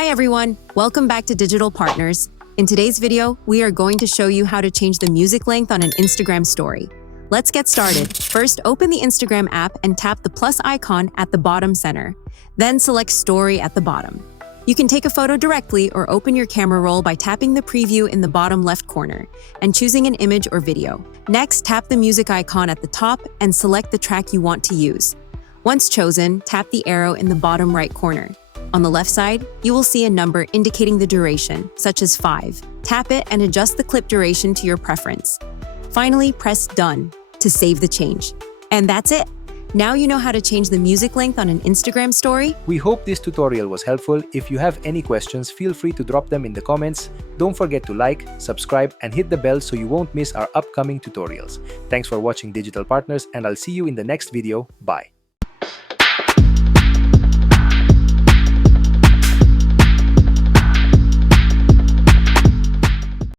Hi everyone, welcome back to Digital Partners. In today's video, we are going to show you how to change the music length on an Instagram story. Let's get started. First, open the Instagram app and tap the plus icon at the bottom center. Then select Story at the bottom. You can take a photo directly or open your camera roll by tapping the preview in the bottom left corner and choosing an image or video. Next, tap the music icon at the top and select the track you want to use. Once chosen, tap the arrow in the bottom right corner. On the left side, you will see a number indicating the duration, such as 5. Tap it and adjust the clip duration to your preference. Finally, press Done to save the change. And that's it! Now you know how to change the music length on an Instagram story. We hope this tutorial was helpful. If you have any questions, feel free to drop them in the comments. Don't forget to like, subscribe, and hit the bell so you won't miss our upcoming tutorials. Thanks for watching Digital Partners, and I'll see you in the next video. Bye.